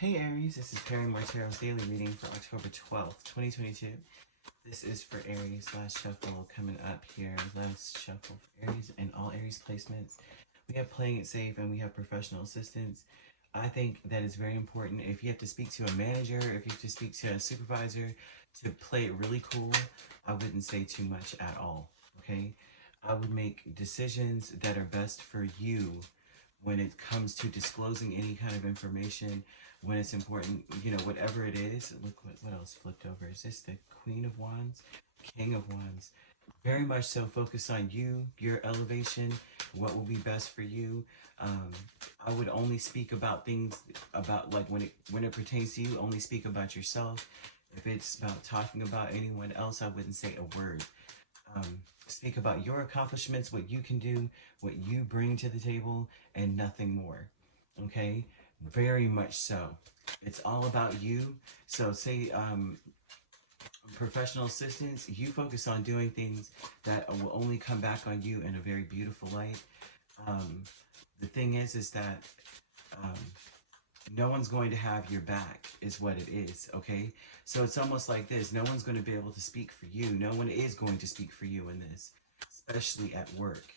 Hey Aries, this is Perrymore Tarot's daily reading for October 12th, 2022. This is for Aries. Last shuffle coming up here. Last shuffle for Aries and all Aries placements. We have playing it safe and we have professional assistance. I think that is very important. If you have to speak to a manager, if you have to speak to a supervisor to play it really cool, I wouldn't say too much at all, okay? I would make decisions that are best for you when it comes to disclosing any kind of information, when it's important, you know, whatever it is. Look what else flipped over. Is this the Queen of Wands? King of Wands. Very much so focus on you, your elevation, what will be best for you. I would only speak about things about, like, when it pertains to you, only speak about yourself. If it's about talking about anyone else, I wouldn't say a word. Speak about your accomplishments, what you can do, what you bring to the table, and nothing more. Okay? Very much so. It's all about you. So say professional assistance, you focus on doing things that will only come back on you in a very beautiful light. The thing is that no one's going to have your back is what it is, okay? So it's almost like this. No one's going to be able to speak for you. No one is going to speak for you in this, especially at work,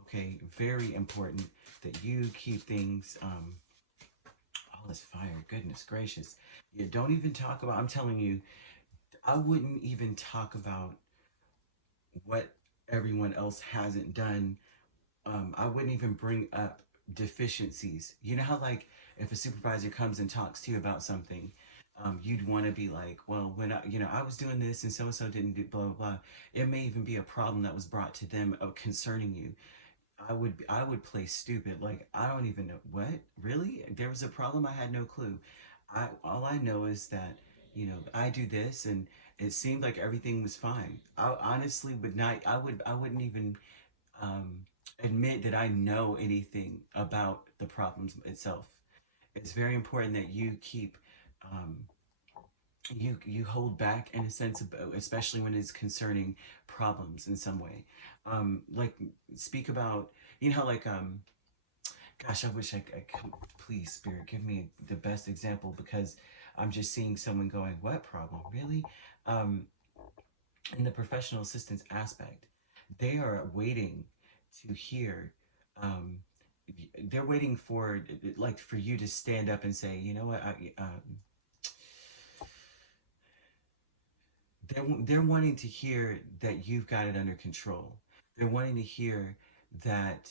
okay? Very important that you keep things, all this fire, goodness gracious. You don't even talk about, I'm telling you, I wouldn't even talk about what everyone else hasn't done. I wouldn't even bring up deficiencies. You know how, like, if a supervisor comes and talks to you about something, you'd want to be like, well, when I was doing this and so didn't do blah blah blah. It may even be a problem that was brought to them concerning you. I would play stupid, like I don't even know what really there was a problem. I had no clue. All I know is that I do this and it seemed like everything was fine. I honestly would not. I wouldn't even admit that I know anything about the problems itself. It's very important that you keep you hold back in a sense of, especially when it's concerning problems in some way. Like speak about, like gosh, I wish I could, please Spirit, give me the best example, because I'm just seeing someone going, what problem really? In the professional assistance aspect, they are waiting to hear, they're waiting for, like, for you to stand up and say, you know what, they're wanting to hear that you've got it under control. They're wanting to hear that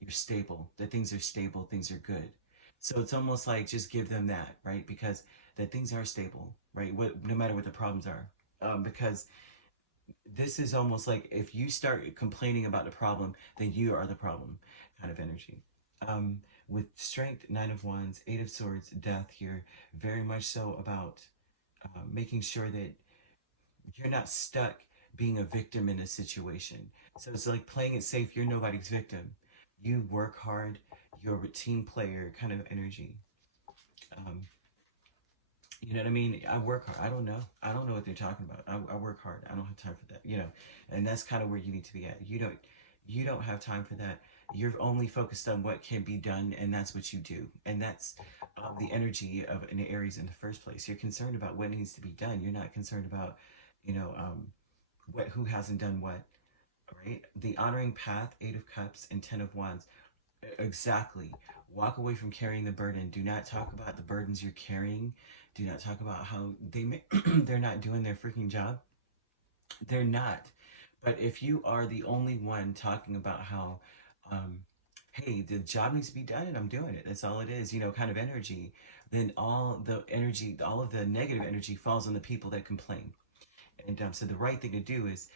you're stable, that things are stable, things are good. So it's almost like just give them that, right? Because that things are stable, right? No matter what the problems are. Because this is almost like if you start complaining about the problem, then you are the problem kind of energy. With strength, Nine of Wands, Eight of Swords, Death here, very much so about making sure that you're not stuck being a victim in a situation. So it's like playing it safe. You're nobody's victim. You work hard. You're a team player kind of energy. Um, you know what I mean? I work hard. I don't know. I don't know what they're talking about. I work hard. I don't have time for that. And that's kind of where you need to be at. You don't have time for that. You're only focused on what can be done, and that's what you do. And that's the energy of an Aries in the first place. You're concerned about what needs to be done. You're not concerned about, who hasn't done what, right? The honoring path, Eight of Cups and Ten of Wands. Exactly. Walk away from carrying the burden. Do not talk about the burdens you're carrying. Do not talk about how they're not doing their freaking job. They're not. But if you are the only one talking about how, hey, the job needs to be done and I'm doing it, that's all it is, kind of energy, then all the energy, all of the negative energy falls on the people that complain. And so the right thing to do is,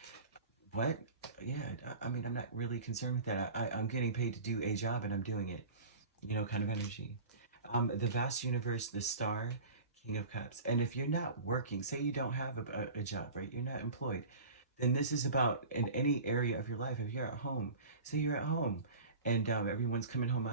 what? Yeah, I mean, I'm not really concerned with that. I'm getting paid to do a job and I'm doing it, kind of energy. The vast universe, the star, King of Cups. And if you're not working, say you don't have a job, right? You're not employed. Then this is about in any area of your life. If you're at home, say you're at home and everyone's coming home.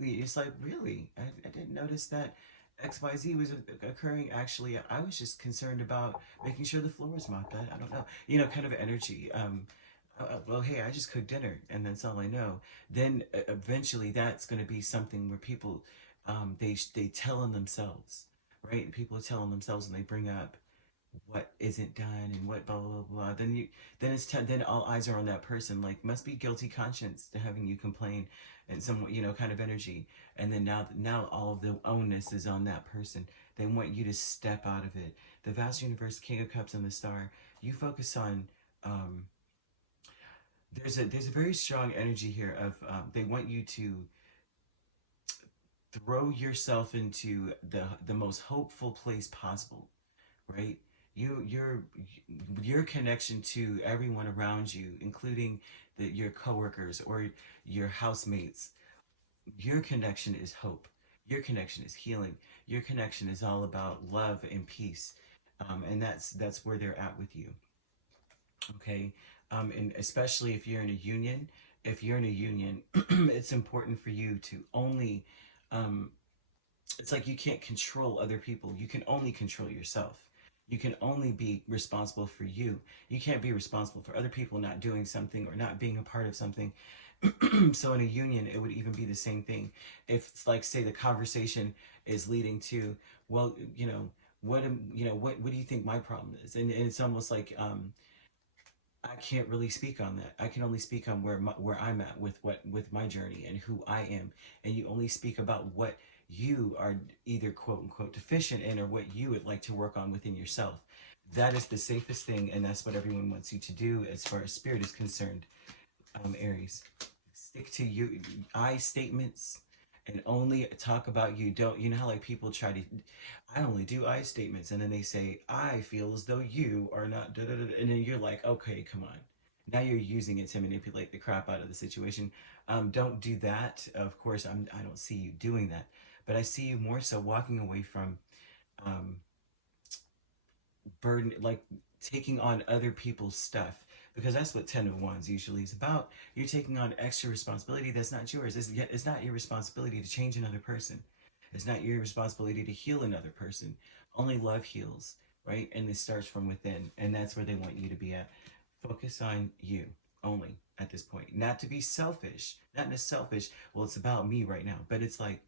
It's like, really? I didn't notice that XYZ was occurring. Actually, I was just concerned about making sure the floor was mopped. I don't know. Kind of energy. Well, hey, I just cooked dinner and that's all I know. Then eventually that's going to be something where people they tell on themselves, right? People are telling themselves, and they bring up what isn't done and what blah blah blah blah. Then all eyes are on that person. Like, must be guilty conscience to having you complain, and some, you know, kind of energy. And then now all of the onus is on that person. They want you to step out of it. The vast universe, King of Cups, and the Star. You focus on. There's a very strong energy here of they want you to throw yourself into the most hopeful place possible, right? Your connection to everyone around you, including your coworkers or your housemates, your connection is hope. Your connection is healing. Your connection is all about love and peace, and that's where they're at with you. Okay, and especially if you're in a union. If you're in a union, it's important for you to only. It's like you can't control other people. You can only control yourself. You can only be responsible for you. You can't be responsible for other people not doing something or not being a part of something. So in a union, it would even be the same thing. If, like, say the conversation is leading to, well, what do you think my problem is? And it's almost like, I can't really speak on that. I can only speak on where I'm at with my journey and who I am. And you only speak about what you are either quote unquote deficient in, or what you would like to work on within yourself. That is the safest thing, and that's what everyone wants you to do as far as spirit is concerned. Aries, stick to you I statements, and only talk about you. Don't, you know how like people try to, I only do I statements, and then they say, I feel as though you are not da, da, da, and then you're like, okay, come on, now you're using it to manipulate the crap out of the situation. Don't do that. Of course, I don't see you doing that, but I see you more so walking away from um, burden, like taking on other people's stuff, because that's what 10 of Wands usually is about. You're taking on extra responsibility that's not yours. It's not your responsibility to change another person. It's not your responsibility to heal another person. Only love heals, right? And this starts from within, and that's where they want you to be at. Focus on you only at this point. Not to be selfish, not in a selfish, well, it's about me right now, but it's like,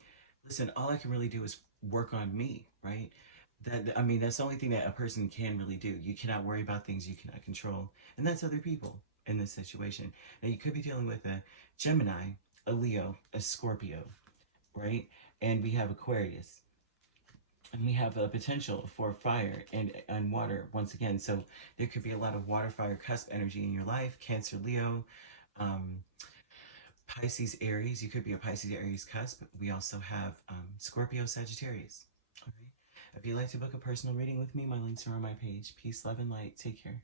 listen, all I can really do is work on me, right? I mean, that's the only thing that a person can really do. You cannot worry about things you cannot control, and that's other people in this situation. Now, you could be dealing with a Gemini, a Leo, a Scorpio, right? And we have Aquarius, and we have a potential for fire and water once again. So there could be a lot of water fire cusp energy in your life. Cancer, Leo, um, Pisces, Aries. You could be a Pisces, Aries cusp. We also have Scorpio, Sagittarius. All right. If you'd like to book a personal reading with me, my links are on my page. Peace, love, and light. Take care.